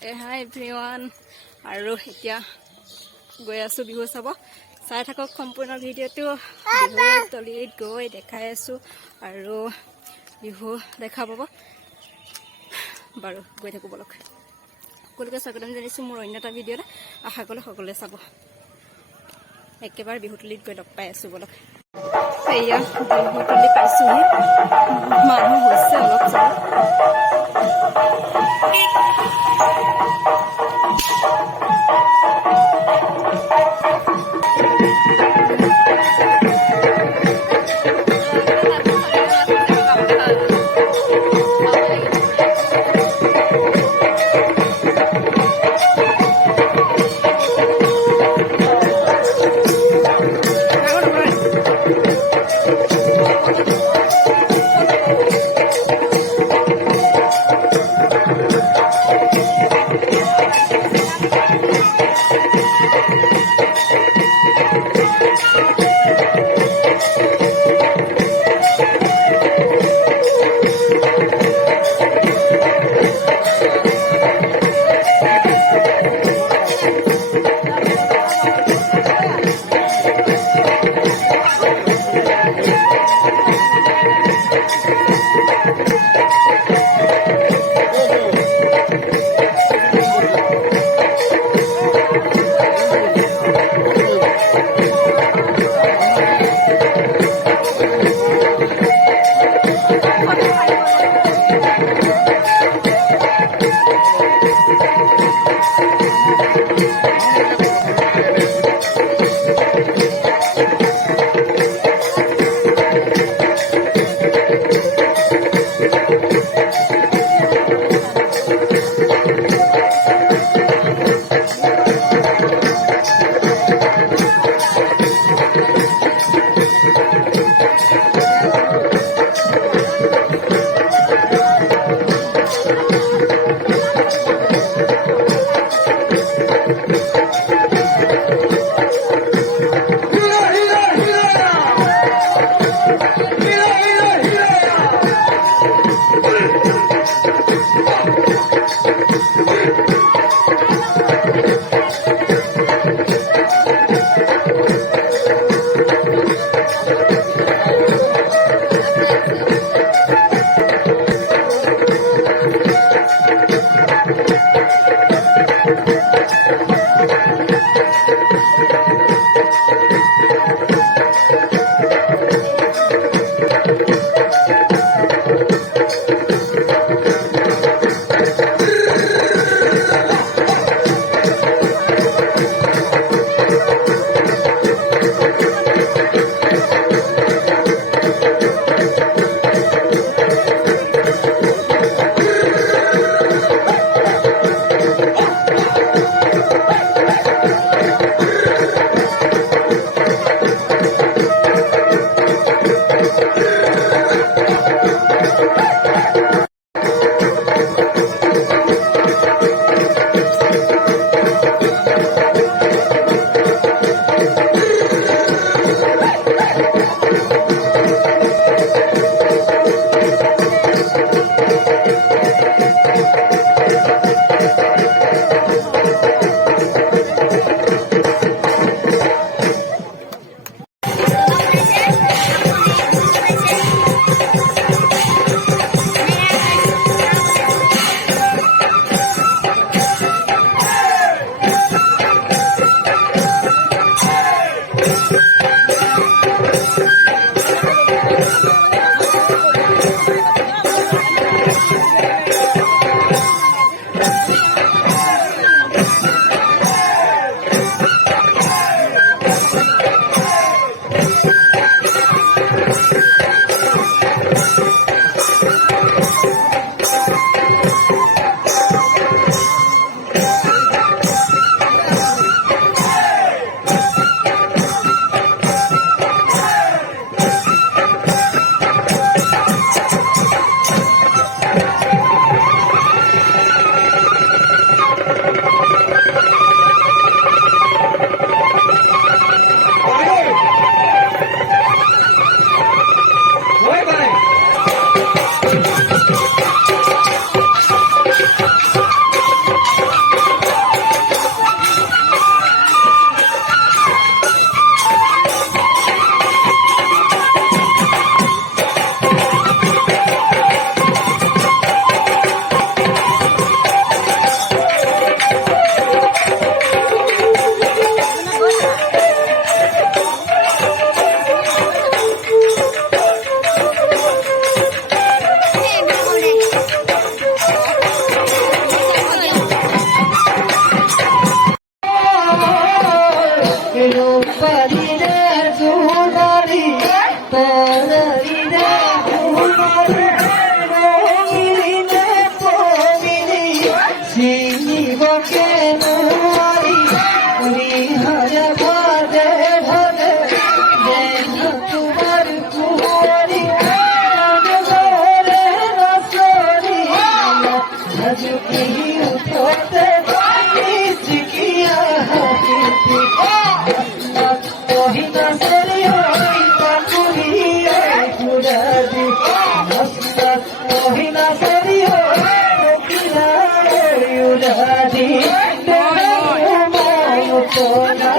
Hi everyone, আৰু এতিয়া গৈ আছো বিহু চাব চাই থাকক সম্পূৰ্ণ ভিডিঅ'টো বিহু তলিত গৈ দেখাই আছো আৰু বিহু দেখা পাব বাৰু গৈ থাকো বলক সকলোকে স্বাগতম জনাইছো মোৰ অন্য এটা ভিডিঅ'ত আশা কৰিলে সকলোৱে চাব একেবাৰে বিহু তলিত গৈ লগ পাই আছো বলক এয়া বিহু তলি পাইছোহি মানুহ হৈছে অলপ চলপ চিনিব কেনুৱাৰী হৰিহৰে ভাদে ভাদে যেন তোমাৰ কুঁৱৰী নগৰে নচৰি ঝুঁকি উঠোতে চিকিয়া হাতীতি কহিনা চৰি হৈ পাকুৰিয়ে ঘূৰাবি কহিনা চৰি হৈ উড়াদি তোলা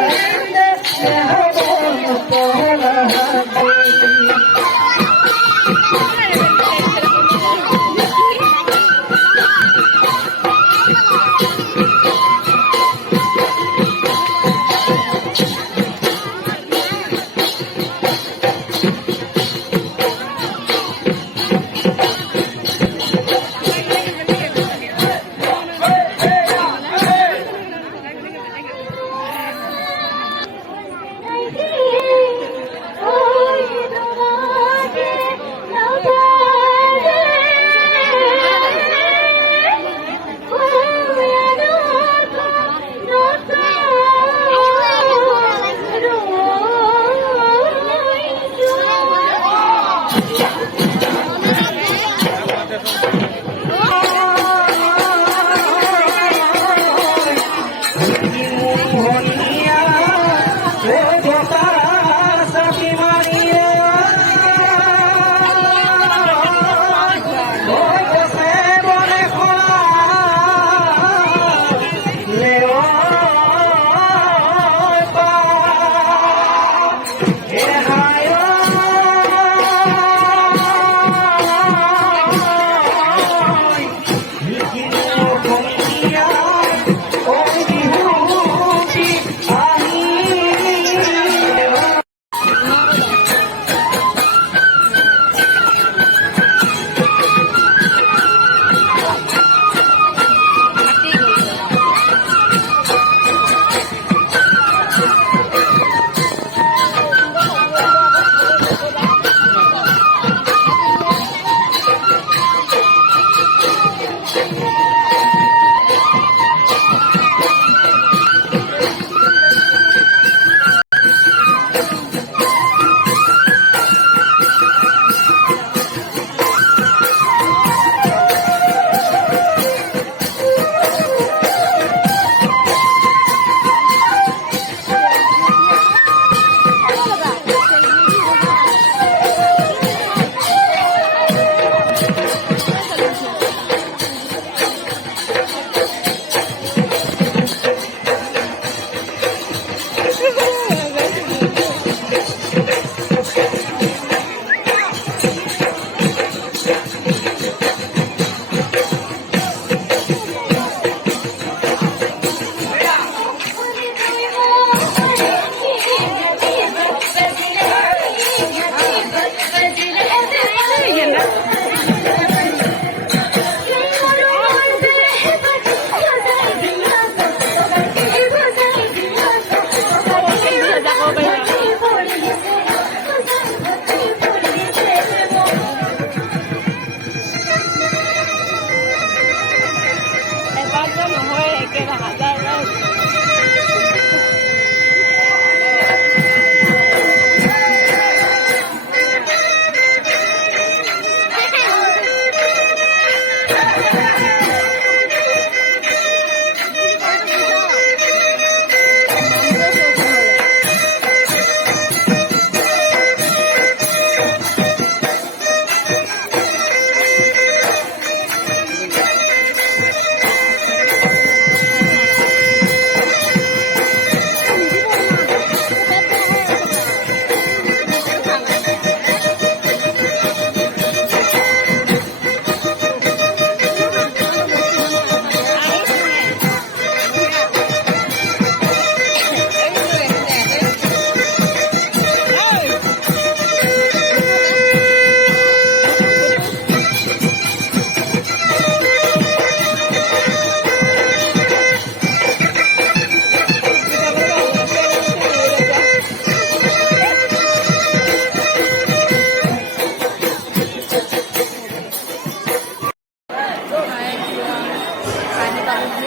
পালোহি।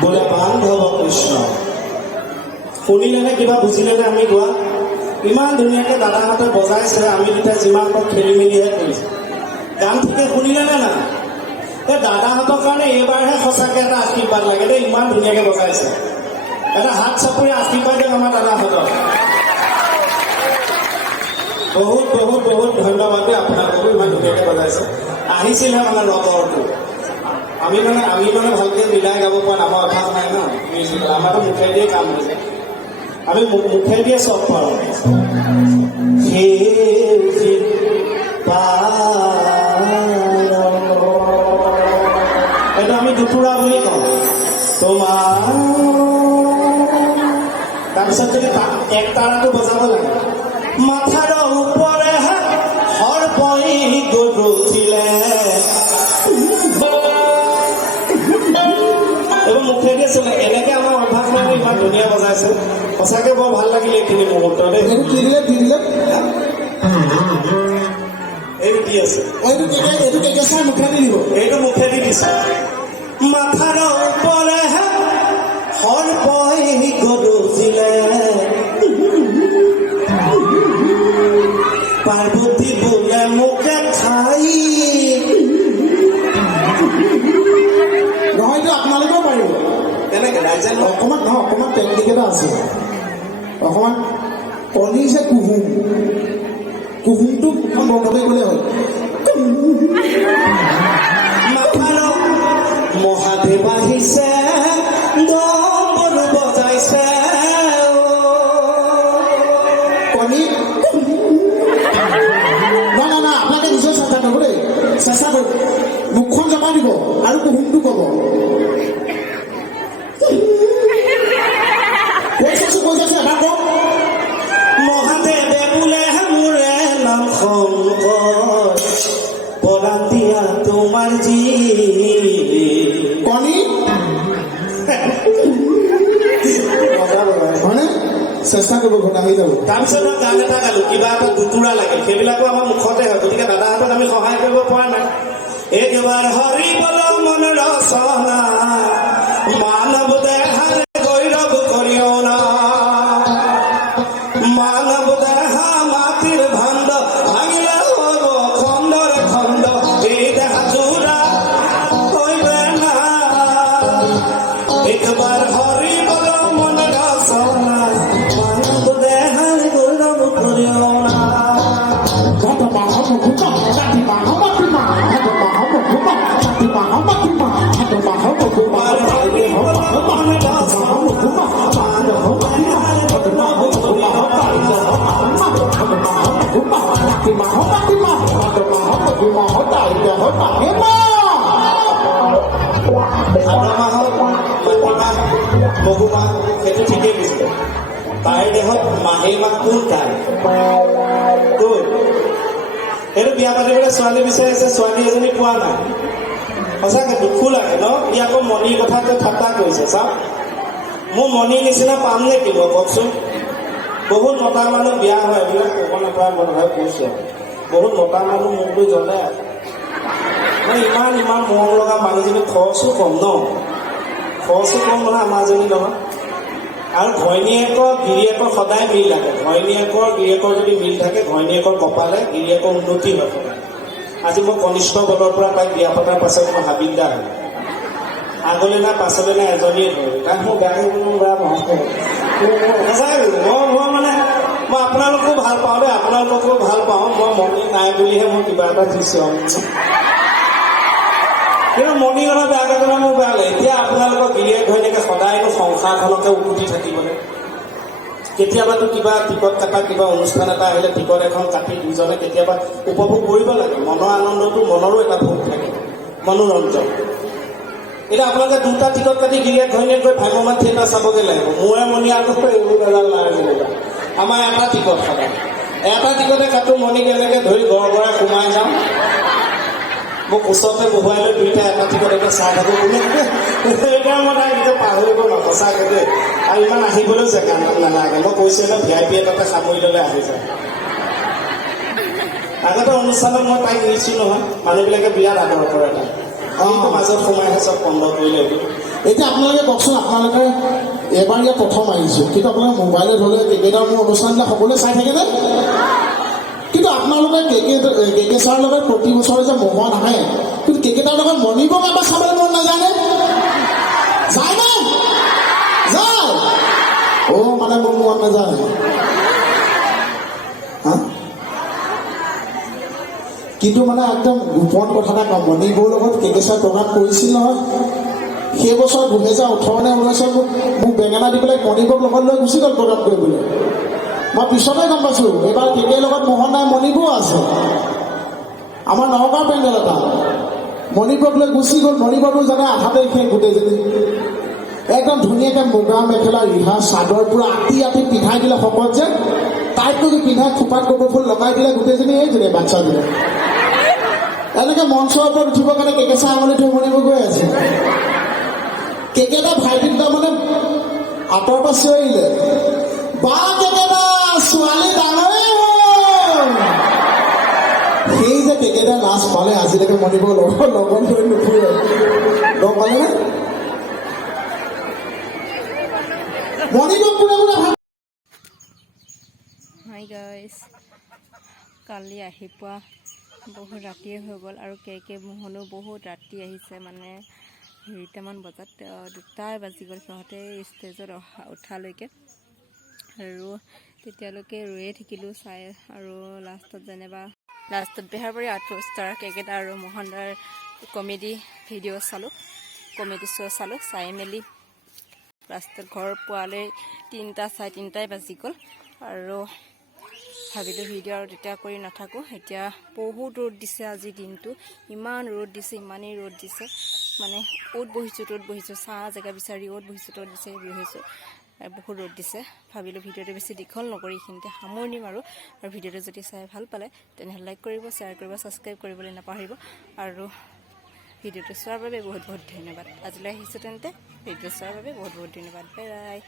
বোলে বান্ধৱ কৃষ্ণ শুনিলেনে কিবা বুজিলেনে আমি গোৱা ইমান ধুনীয়াকৈ দাদাহঁতে বজাইছে আমি দুটাই যিমান পাৰোঁ খেলি মেলিহে কৰিছোঁ গান ঠিকে শুনিলেনে না এই দাদাহঁতৰ কাৰণে এইবাৰহে সঁচাকৈ এটা আশীৰ্বাদ লাগে দেই ইমান ধুনীয়াকৈ বজাইছে এটা হাত চাপৰি আশীৰ্বাদ দিয়ক আমাৰ দাদাহঁতক বহুত বহুত বহুত ধন্যবাদ দেই আপোনালোকো ইমান ধুনীয়াকৈ বজাইছে আহিছিলে মানে ৰতৰটো আমি মানে ভালকৈ মিলাই গাব পৰা আমাৰ অভ্যাস নাই ন মিউজিকেল আমাৰতো মুখেদিয়ে কাম হৈছে আমি মুখেদিয়ে চব পাৰোঁ এইটো আমি দুটুৰা বুলি কওঁ তোমাৰ তাৰপিছত যদি এক তাৰাটো বজাব লাগে মাথাৰ ওপৰে হৰ পৰি গধুছিলে এইবোৰ মুখেদিয়ে চলে এনেকে আমাৰ অভ্যাস নাই ইমান ধুনীয়া বজাইছে সঁচাকে বৰ ভাল লাগিলে এইখিনি মুহূৰ্ত দেই এইটো কি আছে এইটো মুখেদি দিছে মাথাৰ ওপৰে হৰ পৰি গধুছিলে পাৰ্বতী বোলে মোকে খাই নহয়তো আপোনালোকেও পাৰিব কেনেকে ৰাইজে অকণমান নহয় অকণমান টেকনিক এটা আছে অকণমান কণী যে কুহুমটো বন্ধকৈ গ'লে হ'ল মাথাৰ মহাদেৱ আহিছে ডমৰু বজাইছে কণী না আপোনালোকে নিজৰ চেষ্টা কৰিব দেই চেষ্টা কৰক মুখখন জমা দিব আৰু কুহুমটো ক'ব কৈ আছে এবাৰ কওক মহাদেৱে বোলে মোৰে নাম শংকৰ পৰাণ দিয়া তোমাৰ যি কণী হয়নে চেষ্টা কৰিব ঘৰত আহি যাব তাৰপিছত মই গান এটা গালো কিবা এটা দুটুৰা লাগে সেইবিলাকো আমাৰ মুখতে হয় গতিকে দাদাহঁতক আমি সহায় কৰিব পৰা নাই একবাৰ হৰি বল মন ৰচনা মানৱ দেহাৰ গৈৰৱ কৰিঅনা মানৱ দেহা মাটিৰ ভাণ্ড ভাঙিলে হ'ব খণ্ডৰ খণ্ড এই দেহা জোৰা কৰিবে না একবাৰ হৰি বল মন ৰচনা মানৱ দেহাৰ গৈৰৱ কৰিঅনা মহুমাহ সেইটো ঠিকেই দিছিলে তাইৰ দেহত মাহী মাহ কোন তাই কোন সেইটো বিয়া পাতিবলৈ ছোৱালী বিচাৰিছে ছোৱালী এজনী পোৱা নাই সঁচাকে দুখো লাগে ন ই আকৌ মণিৰ কথাটো ঠাট্টা কৰিছে চাওক মোৰ মণিৰ নিচিনা পাম নে কি মই কওকচোন বহুত মতা মানুহ বিয়া হয় এইবিলাক ক'ব নাপায় মই নহয় কৈছোঁ বহুত মতা মানুহ মোকতো জ্বলে মই ইমান মৰম লগা মানুহজনী খৰচো কম ন খৰচো কম নহয় আমাৰজনী নহয় আৰু ঘৈণীয়েকৰ গিৰিয়েকৰ সদায় মিল থাকে ঘৈণীয়েকৰ গিৰিয়েকৰ যদি মিল থাকে ঘৈণীয়েকৰ কপালে গিৰিয়েকৰ উন্নতি হয় সদায় আজি মই কনিষ্ঠ বলৰ পৰা তাইক বিয়া পতাৰ পাছত মই হাবিলদাৰ হ'লো আগলৈ না পাছলৈ না এজনীয়ে ধৰিলোঁ তাক মোৰ বেয়া বেয়া সঁচাকৈ মই মানে মই আপোনালোকো ভাল পাওঁ দেই আপোনালোককো ভাল পাওঁ মই মণি নাই বুলিহে মই কিবা এটা দিছোঁ কিন্তু মণি কথা বেয়াকৈ ক'লে মোৰ বেয়া লাগে এতিয়া আপোনালোকৰ গিৰিয়েক ঘৈণীয়েকে সদায়নো সংসাৰখনকে উকুটি থাকিবনে কেতিয়াবাতো কিবা টিকট কটা কিবা অনুষ্ঠান এটা আহিলে টিকট এখন কাটি দুজনে কেতিয়াবা উপভোগ কৰিব লাগে মনৰ আনন্দটো মনৰো এটা ভোগ থাকে মনোৰঞ্জন এতিয়া আপোনালোকে দুটা টিকট কাটি গিৰিয়েক ঘৈণীয়েক গৈ ভ্ৰাম্যমান থিয়েটাৰ চাবগৈ লাগিব মোৰে মণি আকৌ এইবোৰ এডাল নাই আমাৰ এটা টিকট সদায় এটা টিকটে কাটো মণিক এনেকৈ ধৰি গড় গড়াই সোমাই যাওঁ মোক ওচৰতে বহুৱাই লৈ দুইটাই একাঠি কথা চাই থাকো কোনে এতিয়া মই তাই নিজে পাহৰিব ন সঁচাকে দেই আৰু ইমান আহিবলৈও জেগা নালাগে মই কৈছো ন VIP এটাতে সামৰি ল'লে আহি যায় আগতে অনুষ্ঠানত মই তাইক নিছো নহয় মানুহবিলাকে বিৰাট আদৰ কৰে তাই কিন্তু মাজত সোমাইহে চব বন্ধ কৰিলে এতিয়া আপোনালোকে কওকচোন আপোনালোকে এবাৰ ইয়াত প্ৰথম আহিছো কিন্তু আপোনালোকে মোবাইলত হ'লে কেকেটাৰ মোৰ অনুষ্ঠানবিলাক সকলোৱে চাই থাকেনে কিন্তু আপোনালোকে কেকে ছাৰৰ লগত প্ৰতি বছৰে যে মোহন আহে কিন্তু কেকেটাৰ লগত মণিবক এবাৰ চাবলৈ মন নাযায়নে যায় নে যায় মানে মোৰ মন নাযায় কিন্তু মানে একদম গোপন কথা এটা কম মণিবৌৰ লগত কেকে ছাৰ প্ৰগ্ৰাম কৰিছিল নহয় সেই বছৰ 2018 নে 19 মোক বেঙেনা দি পেলাই মণিবৌক লগত লৈ গুচি গ'ল প্ৰগ্ৰাম কৰিবলৈ মই পিছতে গম পাইছো এইবাৰ কেকেৰ লগত মোহন নাই মণিবৌ আছে আমাৰ নগাঁৱৰ পেণ্ডেল এটা মণিবৌক লৈ গুচি গ'ল মণিবৌটো জানে আধাতে সেই গোটেইজনী একদম ধুনীয়াকৈ মুগা মেখেলা ৰিহা চাদৰ পুৰা আতি পিন্ধাই দিলে শকত যে তাইকো পিন্ধাই খোপাত কপৌ ফুল লগাই দিলে গোটেইজনী এইজনী বাচ্চাজনী এনেকৈ মঞ্চৰ ওপৰত উঠিবৰ কাৰণে কেকে চাই আঙুলি থৈ মণিবৌ গৈ আছে কেকেটা ভাইটিক তাৰমানে আঁতৰৰ পৰা চিঞৰিলে বা কেকেটা ছোৱালী ডাঙৰে হ'ল সেই যে কেকেটা লাজ পালে আজিলৈকে মণিবৌ লগত লৈ নুফুৰে গম পালেনে মণিবৌ কোনে হাই গাইজ কালি আহি পোৱা বহুত ৰাতিয়ে হৈ গ'ল আৰু কেকে মোহনো বহুত ৰাতি আহিছে মানে 2টামান বজাত 2টাই বাজি গ'ল সিহঁতে ষ্টেজত উঠালৈকে আৰু তেতিয়ালৈকে ৰৈয়ে থাকিলোঁ চাই আৰু লাষ্টত বেহাৰবাৰী আৰ্ট ষ্টাৰ কেকেটা আৰু মোহনদাৰ কমেডি ভিডিঅ' চালোঁ কমেডি শ্ব' চালোঁ চাই মেলি লাষ্টত ঘৰ পোৱালৈ 3টা চাৰে 3টাই বাজি গ'ল আৰু ভাবিলোঁ ভিডিঅ' আৰু তেতিয়া কৰি নাথাকোঁ এতিয়া বহুত ৰ'দ দিছে আজি দিনটো ইমান ৰ'দ দিছে ইমানেই ৰ'দ দিছে মানে অ'ত বহিছোঁ চাহ জেগা বিচাৰি অ'ত বহিছোঁ ত'ত বিচাৰি বহিছোঁ বহুত ৰ'দ দিছে ভাবিলোঁ ভিডিঅ'টো বেছি দীঘল নকৰি এইখিনিতে সামৰণি মাৰোঁ আৰু ভিডিঅ'টো যদি চাই ভাল পালে তেনেহ'লে লাইক কৰিব শ্বেয়াৰ কৰিব ছাবস্ক্ৰাইব কৰিবলৈ নাপাহৰিব আৰু ভিডিঅ'টো চোৱাৰ বাবে বহুত বহুত ধন্যবাদ আজিলৈ আহিছোঁ তেন্তে ভিডিঅ'টো চোৱাৰ বাবে বহুত বহুত ধন্যবাদ বাই বাই